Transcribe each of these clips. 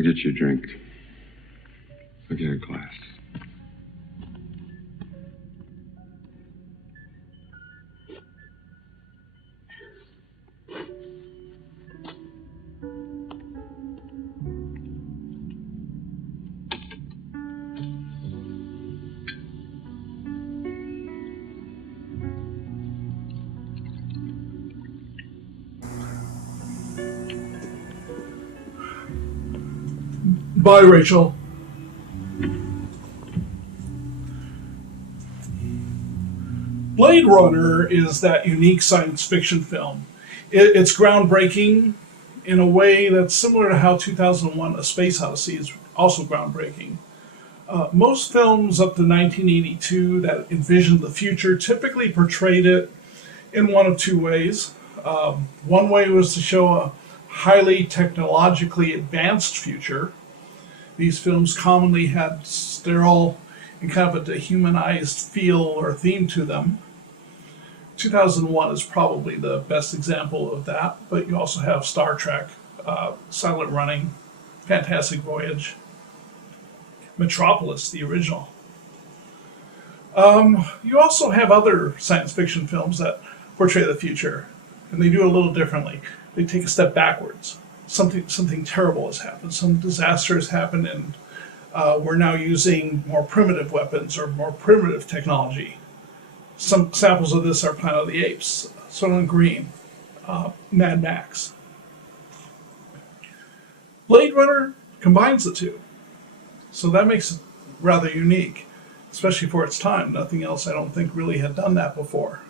I'll get you a drink. I'll get a glass. Bye, Rachel. Blade Runner is that unique science fiction film. It's groundbreaking in a way that's similar to how 2001 A Space Odyssey is also groundbreaking. Most films up to 1982 that envisioned the future typically portrayed it in one of two ways. One way was to show a highly technologically advanced future. These films commonly had sterile and kind of a dehumanized feel or theme to them. 2001 is probably the best example of that, but you also have Star Trek, Silent Running, Fantastic Voyage, Metropolis, the original. You also have other science fiction films that portray the future, and they do it a little differently. They take a step backwards. Something terrible has happened. Some disaster has happened, and we're now using more primitive weapons or more primitive technology. Some examples of this are Planet of the Apes, Soylent Green, Mad Max. Blade Runner combines the two, so that makes it rather unique, especially for its time. Nothing else, I don't think, really had done that before.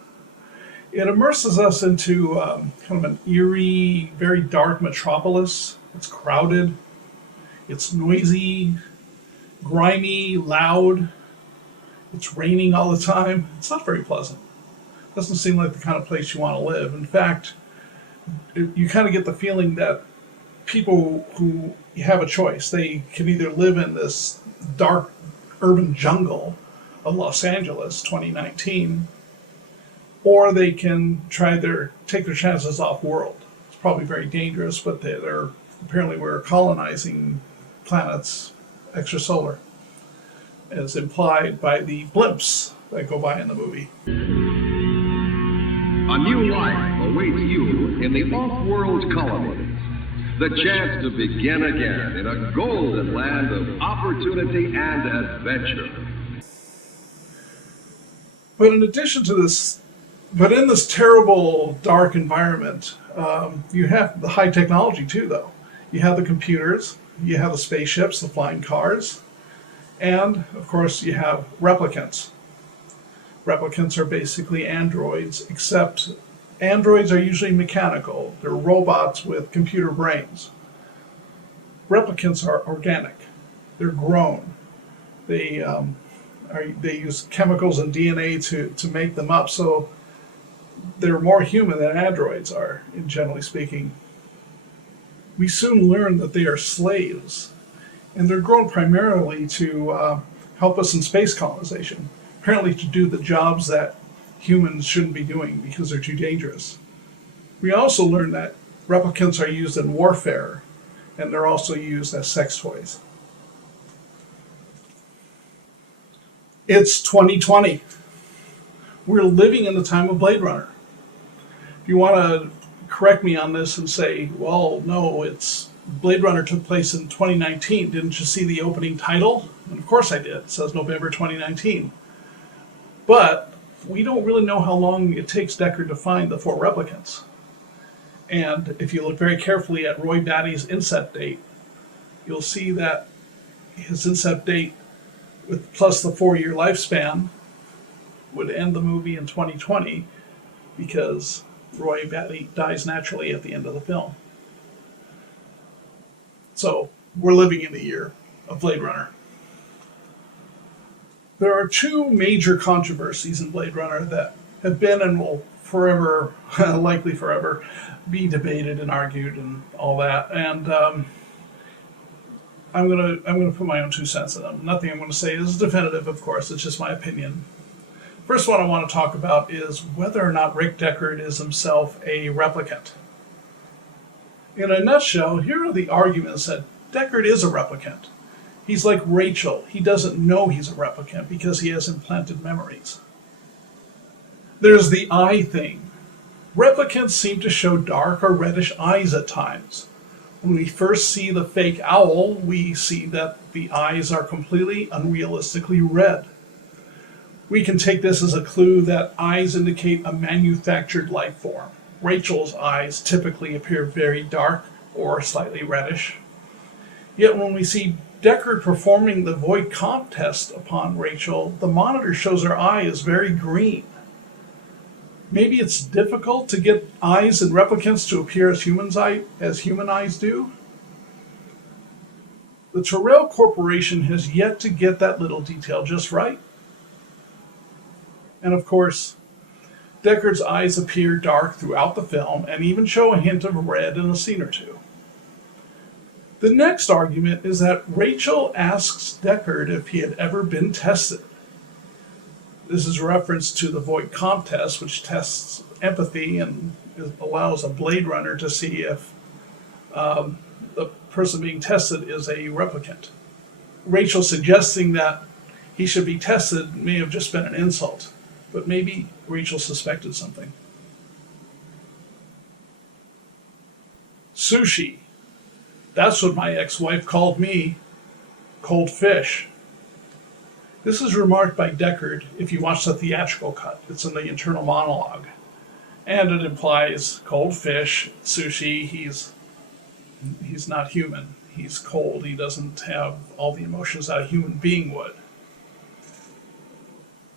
It immerses us into kind of an eerie, very dark metropolis. It's crowded, it's noisy, grimy, loud. It's raining all the time. It's not very pleasant. It doesn't seem like the kind of place you want to live. In fact, you kind of get the feeling that people who have a choice, they can either live in this dark urban jungle of Los Angeles 2019, or they can take their chances off world. It's probably very dangerous, but they're apparently we're colonizing planets extrasolar, as implied by the blimps that go by in the movie. A new life awaits you in the off-world colonies. The chance to begin again in a golden land of opportunity and adventure. But in addition to this, in this terrible, dark environment, you have the high technology too, though. You have the computers, you have the spaceships, the flying cars, and, of course, you have replicants. Replicants are basically androids, except androids are usually mechanical. They're robots with computer brains. Replicants are organic. They're grown. They use chemicals and DNA to make them up, so they're more human than androids are, generally speaking. We soon learn that they are slaves, and they're grown primarily to help us in space colonization, apparently to do the jobs that humans shouldn't be doing because they're too dangerous. We also learn that replicants are used in warfare, and they're also used as sex toys. It's 2020. We're living in the time of Blade Runner. If you want to correct me on this and say, well, no, Blade Runner took place in 2019. Didn't you see the opening title? And of course I did. It says November 2019. But we don't really know how long it takes Deckard to find the four replicants. And if you look very carefully at Roy Batty's incept date, you'll see that his incept date, with plus the 4-year lifespan, would end the movie in 2020 because Roy Batty dies naturally at the end of the film. So we're living in the year of Blade Runner. There are two major controversies in Blade Runner that have been and will forever, likely forever, be debated and argued and all that. And I'm gonna put my own 2 cents in them. Nothing I'm going to say is definitive, of course. It's just my opinion. First one I want to talk about is whether or not Rick Deckard is himself a replicant. In a nutshell, here are the arguments that Deckard is a replicant. He's like Rachel. He doesn't know he's a replicant because he has implanted memories. There's the eye thing. Replicants seem to show dark or reddish eyes at times. When we first see the fake owl, we see that the eyes are completely unrealistically red. We can take this as a clue that eyes indicate a manufactured life form. Rachel's eyes typically appear very dark or slightly reddish. Yet when we see Deckard performing the void comp test upon Rachel, the monitor shows her eye is very green. Maybe it's difficult to get eyes in replicants to appear as human eyes do? The Tyrell Corporation has yet to get that little detail just right. And of course, Deckard's eyes appear dark throughout the film and even show a hint of red in a scene or two. The next argument is that Rachel asks Deckard if he had ever been tested. This is a reference to the void comp test, which tests empathy and allows a Blade Runner to see if the person being tested is a replicant. Rachel suggesting that he should be tested may have just been an insult, but maybe Rachel suspected something. Sushi. That's what my ex-wife called me. Cold fish. This is remarked by Deckard if you watch the theatrical cut. It's in the internal monologue. And it implies cold fish, sushi, he's not human. He's cold. He doesn't have all the emotions that a human being would.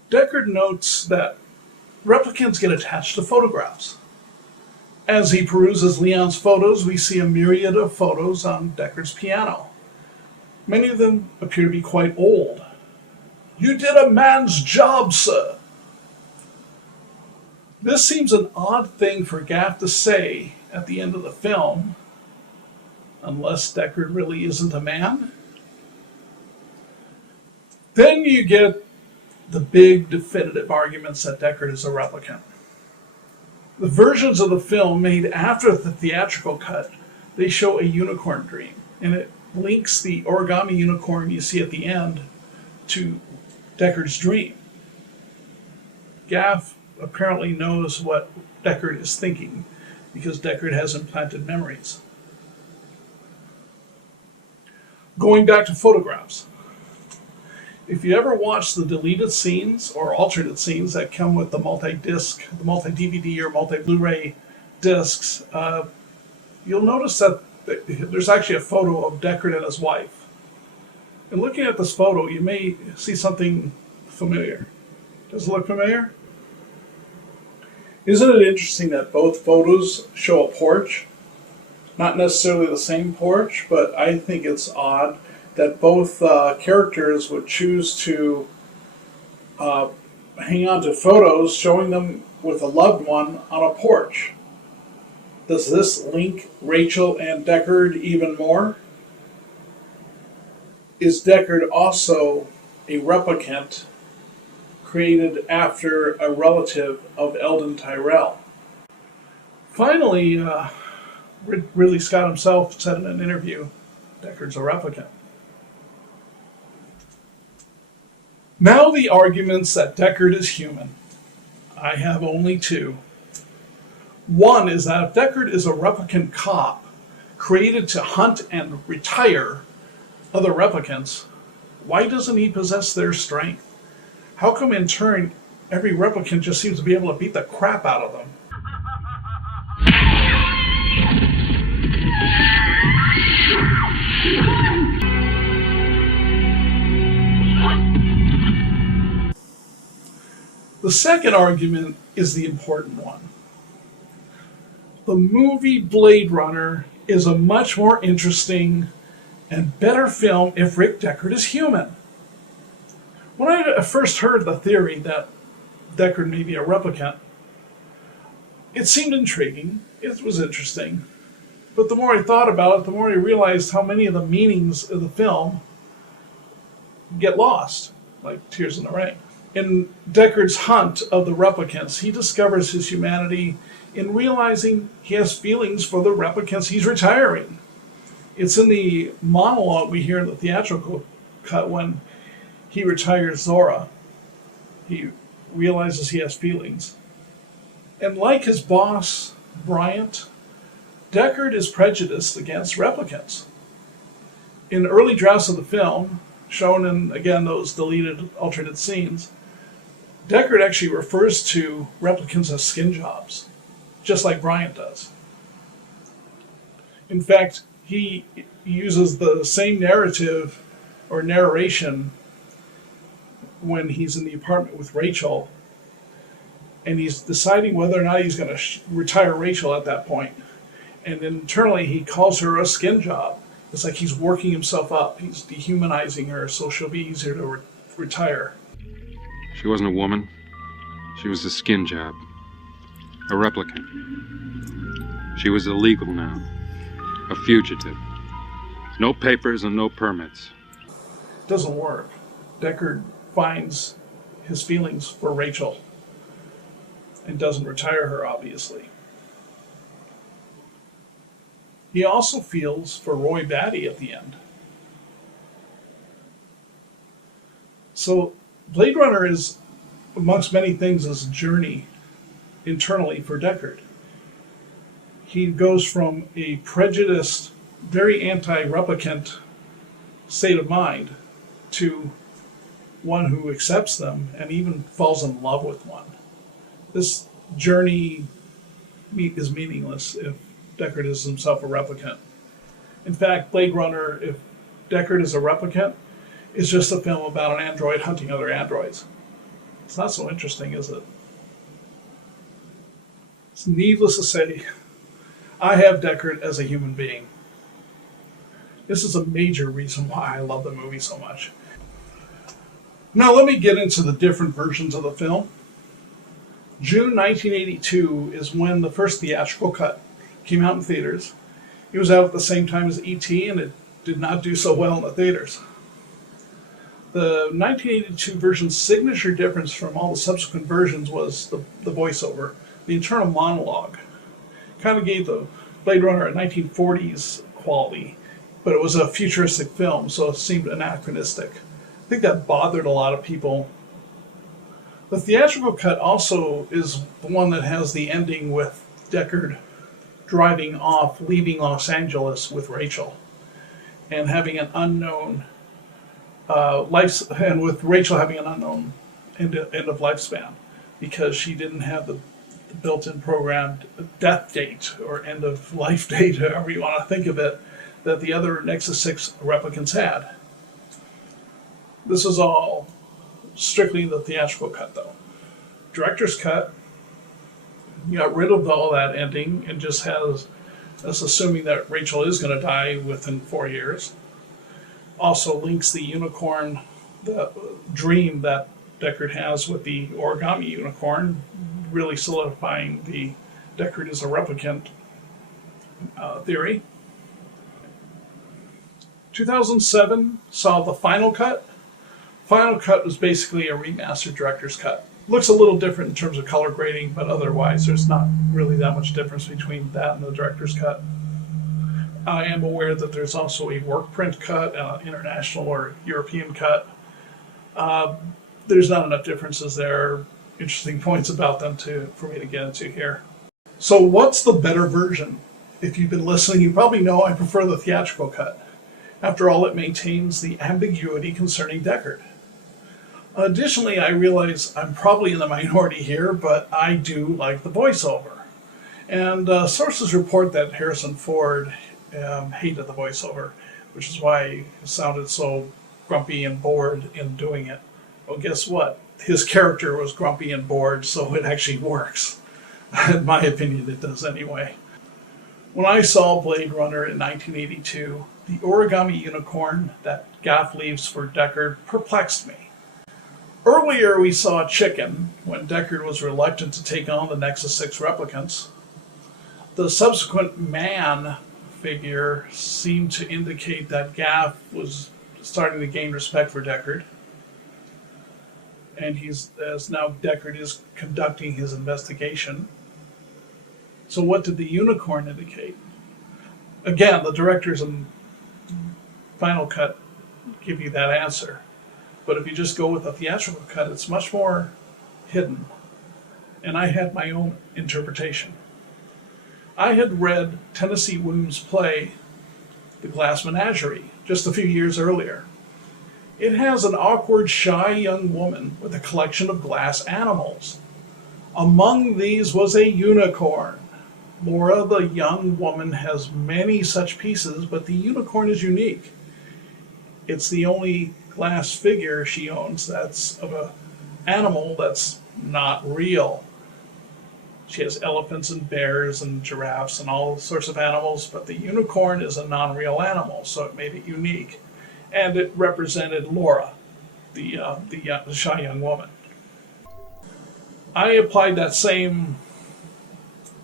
Deckard notes that replicants get attached to photographs. As he peruses Leon's photos, we see a myriad of photos on Deckard's piano. Many of them appear to be quite old. "You did a man's job, sir." This seems an odd thing for Gaff to say at the end of the film, unless Deckard really isn't a man. Then you get the big definitive arguments that Deckard is a replicant. The versions of the film made after the theatrical cut, they show a unicorn dream, and it links the origami unicorn you see at the end to Deckard's dream. Gaff apparently knows what Deckard is thinking because Deckard has implanted memories. Going back to photographs. If you ever watch the deleted scenes or alternate scenes that come with the multi-disc, the multi-DVD or multi-Blu-ray discs, you'll notice that there's actually a photo of Deckard and his wife. And looking at this photo, you may see something familiar. Does it look familiar? Isn't it interesting that both photos show a porch? Not necessarily the same porch, but I think it's odd that both characters would choose to hang on to photos showing them with a loved one on a porch. Does this link Rachel and Deckard even more? Is Deckard also a replicant created after a relative of Eldon Tyrell? Finally, Ridley Scott himself said in an interview, Deckard's a replicant. Now the arguments that Deckard is human. I have only two. One is that if Deckard is a replicant cop created to hunt and retire other replicants, why doesn't he possess their strength? How come in turn every replicant just seems to be able to beat the crap out of them? The second argument is the important one. The movie Blade Runner is a much more interesting and better film if Rick Deckard is human. When I first heard the theory that Deckard may be a replicant, it seemed intriguing. It was interesting. But the more I thought about it, the more I realized how many of the meanings of the film get lost, like Tears in the Rain. In Deckard's hunt of the replicants, he discovers his humanity in realizing he has feelings for the replicants he's retiring. It's in the monologue we hear in the theatrical cut when he retires Zora. He realizes he has feelings. And like his boss, Bryant, Deckard is prejudiced against replicants. In early drafts of the film, shown in, again, those deleted alternate scenes, Deckard actually refers to replicants as skin jobs, just like Bryant does. In fact, he uses the same narrative or narration when he's in the apartment with Rachel, and he's deciding whether or not he's going to retire Rachel at that point. And internally, he calls her a skin job. It's like he's working himself up. He's dehumanizing her so she'll be easier to retire. She wasn't a woman. She was a skin job. A replicant. She was illegal now. A fugitive. No papers and no permits. It doesn't work. Deckard finds his feelings for Rachel and doesn't retire her, obviously. He also feels for Roy Batty at the end. So Blade Runner is, amongst many things, is a journey internally for Deckard. He goes from a prejudiced, very anti-replicant state of mind to one who accepts them and even falls in love with one. This journey is meaningless if Deckard is himself a replicant. In fact, Blade Runner, if Deckard is a replicant, is just a film about an android hunting other androids. It's not so interesting, is it? It's needless to say, I have Deckard as a human being. This is a major reason why I love the movie so much. Now let me get into the different versions of the film. June 1982 is when the first theatrical cut came out in theaters. It was out at the same time as E.T., and it did not do so well in the theaters. The 1982 version's signature difference from all the subsequent versions was the voiceover, the internal monologue. Kind of gave the Blade Runner a 1940s quality, but it was a futuristic film, so it seemed anachronistic. I think that bothered a lot of people. The theatrical cut also is the one that has the ending with Deckard driving off, leaving Los Angeles with Rachel, and having an unknown and with Rachel having an unknown end of lifespan because she didn't have the built-in programmed death date or end of life date, however you want to think of it, that the other Nexus 6 replicants had. This is all strictly the theatrical cut, though. Director's cut, you got rid of all that ending and just has us assuming that Rachel is going to die within 4 years. Also links the unicorn, the dream that Deckard has with the origami unicorn, really solidifying the Deckard is a replicant theory. 2007 saw the final cut. Final cut was basically a remastered director's cut. Looks a little different in terms of color grading, but otherwise there's not really that much difference between that and the director's cut. I am aware that there's also a work print cut, an international or European cut. There's not enough differences there, interesting points about them for me to get into here. So what's the better version? If you've been listening, you probably know I prefer the theatrical cut. After all, it maintains the ambiguity concerning Deckard. Additionally, I realize I'm probably in the minority here, but I do like the voiceover. And sources report that Harrison Ford hated the voiceover, which is why he sounded so grumpy and bored in doing it. Well, guess what? His character was grumpy and bored, so it actually works. In my opinion, it does anyway. When I saw Blade Runner in 1982, the origami unicorn that Gaff leaves for Deckard perplexed me. Earlier, we saw Chicken when Deckard was reluctant to take on the Nexus 6 replicants. The subsequent man figure seemed to indicate that Gaff was starting to gain respect for Deckard. And as now Deckard is conducting his investigation. So what did the unicorn indicate? Again, the director's Final Cut give you that answer. But if you just go with a theatrical cut, it's much more hidden. And I had my own interpretation. I had read Tennessee Williams' play, The Glass Menagerie, just a few years earlier. It has an awkward, shy young woman with a collection of glass animals. Among these was a unicorn. Laura, the young woman, has many such pieces, but the unicorn is unique. It's the only glass figure she owns that's of an animal that's not real. She has elephants and bears and giraffes and all sorts of animals, but the unicorn is a non-real animal, so it made it unique. And it represented Laura, the shy young woman. I applied that same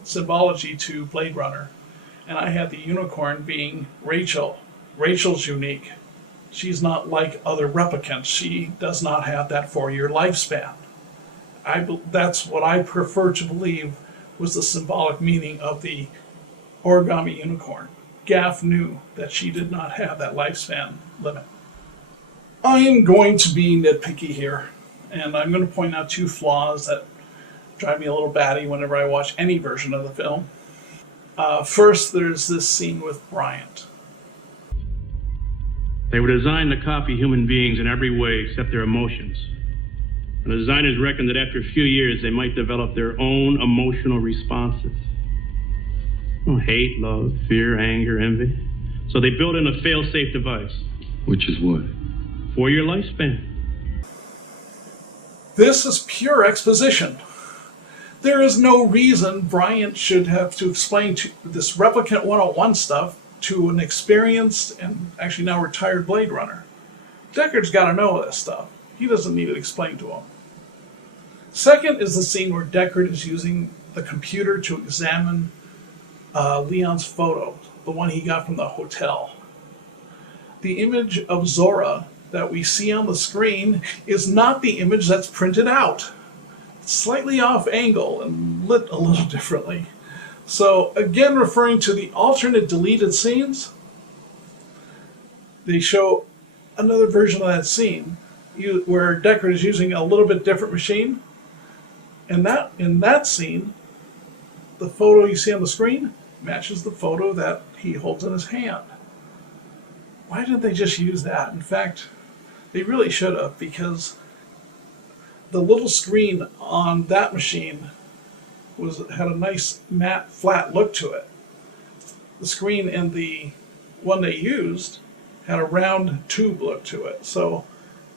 symbology to Blade Runner, and I had the unicorn being Rachel. Rachel's unique. She's not like other replicants. She does not have that 4-year lifespan. That's what I prefer to believe was the symbolic meaning of the origami unicorn. Gaff knew that she did not have that lifespan limit. I am going to be nitpicky here, and I'm going to point out 2 flaws that drive me a little batty whenever I watch any version of the film. First, there's this scene with Bryant. They were designed to copy human beings in every way except their emotions. And the designers reckoned that after a few years, they might develop their own emotional responses. Hate, love, fear, anger, envy. So they built in a fail-safe device. Which is what? 4-year lifespan. This is pure exposition. There is no reason Bryant should have to explain to this Replicant 101 stuff to an experienced and actually now retired Blade Runner. Deckard's got to know this stuff. He doesn't need it explained to him. Second is the scene where Deckard is using the computer to examine Leon's photo, the one he got from the hotel. The image of Zora that we see on the screen is not the image that's printed out. It's slightly off angle and lit a little differently. So again, referring to the alternate deleted scenes, they show another version of that scene where Deckard is using a little bit different machine. And in that scene, the photo you see on the screen matches the photo that he holds in his hand. Why didn't they just use that? In fact, they really should have, because the little screen on that machine had a nice matte, flat look to it. The screen in the one they used had a round tube look to it. So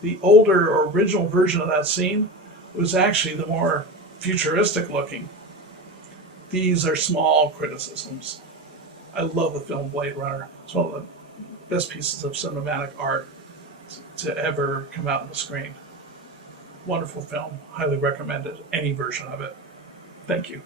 the older or original version of that scene was actually the more futuristic looking. These are small criticisms. I love the film Blade Runner. It's one of the best pieces of cinematic art to ever come out on the screen. Wonderful film. Highly recommended any version of it. Thank you.